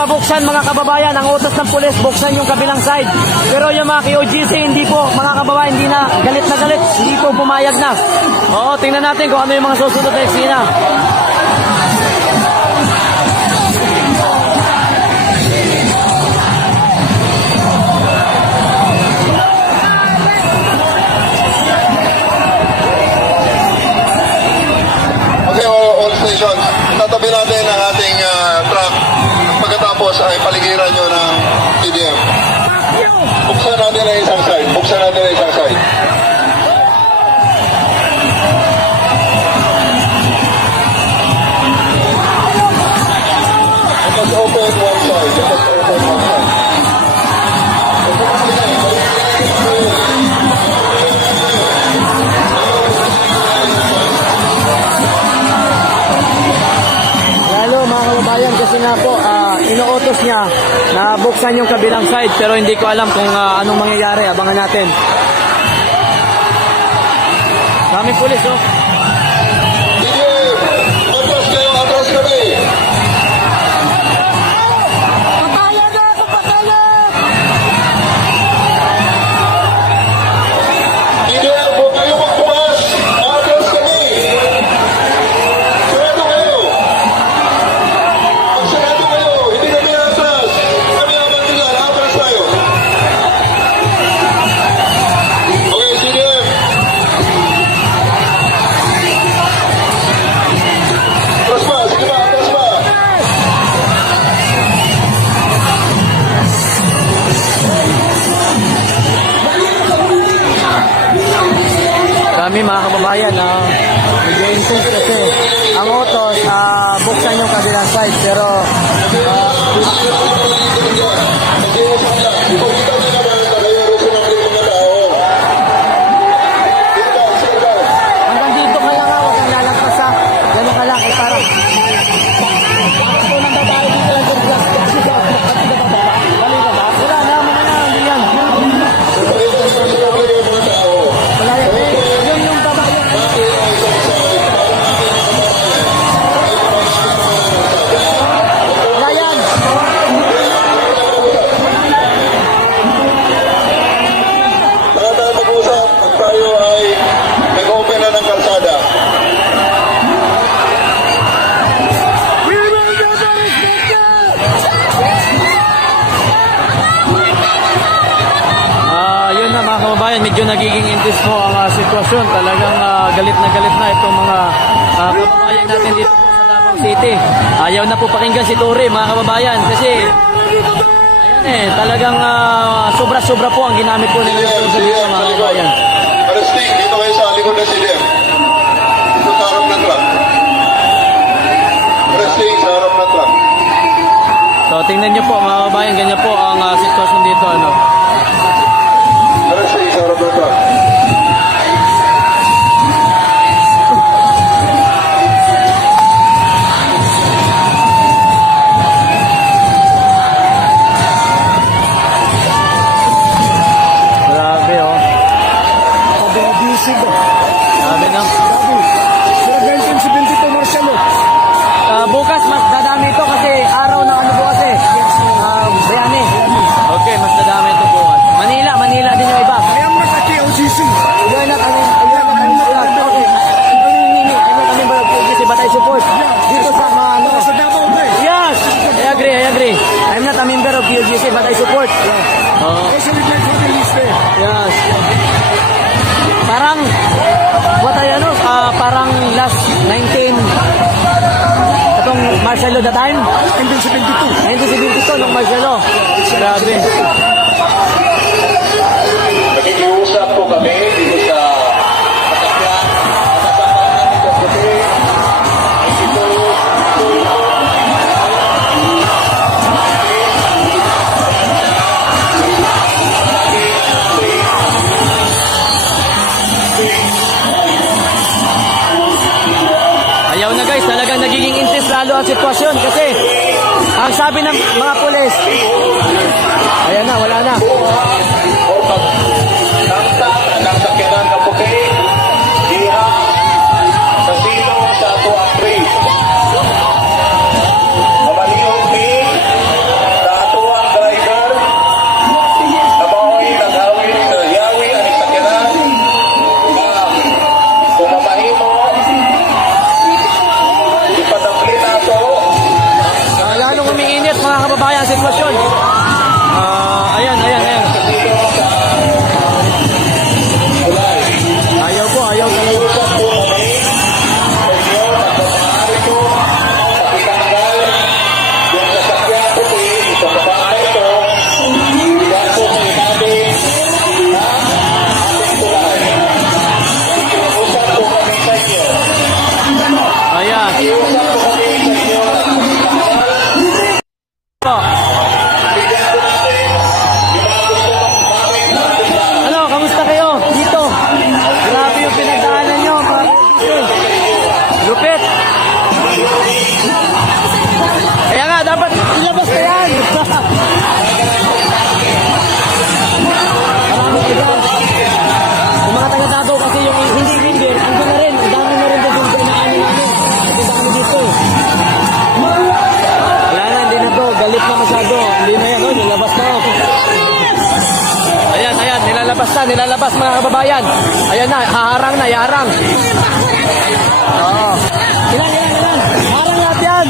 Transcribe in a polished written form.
pabuksan mga kababayan, ang utos ng pulis, buksan yung kabilang side. Pero yung mga KOGC, hindi po, mga kababayan, hindi na galit, hindi po pumayag na. Oo, tingnan natin kung ano yung mga susunod na eksena. Okay, all stations, tatabi natin ang ating truck. Pagkatapos ay paligiran nyo ng TDM. Buksan natin ang isang side. Buksan natin ang isang side. Let us open one side. Let us open one side. Lalo mga kababayan, kasi nga po, inuutos niya na buksan yung kabilang side, pero hindi ko alam kung anong mangyayari. Abangan natin. Daming pulis, oh. Atras kayo, atras kami. TDM, huwag kayo magbukas. Atras kami. Sarado kayo. Magsarado kayo. Hindi kami atras. Kami ang mantilan. Atras tayo. Okay, TDM. Atras pa. Sige ba? Atras pa. Kami mga kababayan, nag-intense kasi ang utos, buksan yung kabilang side, pero hanggang dito ka lang, huwag kang lalagpas, gano'n ka lang, parang wala na, mga na, hindi yan. Wala yan, yung baba, wala yan. Saka tayo mag-usap at tayo ay nag-open na ng kalsada. Yun na mga kababayan, medyo nagiging intense po ang sitwasyon. Talagang galit na itong mga kababayan natin dito po sa Davao City. Ayaw na po pakinggan si Tory mga kababayan kasi ayan talagang sobra-sobra po ang ginamit po nila sa dito mga kababayan. Arresting, dito kayo sa likod ng CDM. Dito sa harap ng truck. Arresting sa harap ng truck. So tingnan nyo po mga kababayan, ganyan po ang sitwasyon dito. Arresting sa harap ng truck. Grabe oh. Grabe na. Bukas mas dadami ito kasi araw ng ano bukas Bayani. Okay, mas dadami ito bukas. Manila din yung iba. Ayan mo sa KOGC. Ayan na kami. But I support dito sa mga ano. Sa Davao ba eh? Yes, I agree. I'm not a member of PUGC but I support. Kasi we'd like to release there. Yes. Parang parang last 19 itong martial law the time 1972 nung martial law. Grabe. Nakikiusap po kami dito sa Masakyan. Ayaw na guys, talagang nagiging intense lalo ang sitwasyon kasi ang sabi ng mga pulis, ayan na, wala na. O pagtangtang ng sakyanan na puti, diha, sa silo sa tuwang 3. Mamalihong ni nilalabas mga kababayan. Ayan na, haharang na, iharang. Oo. Ilan. Harang lahat yan.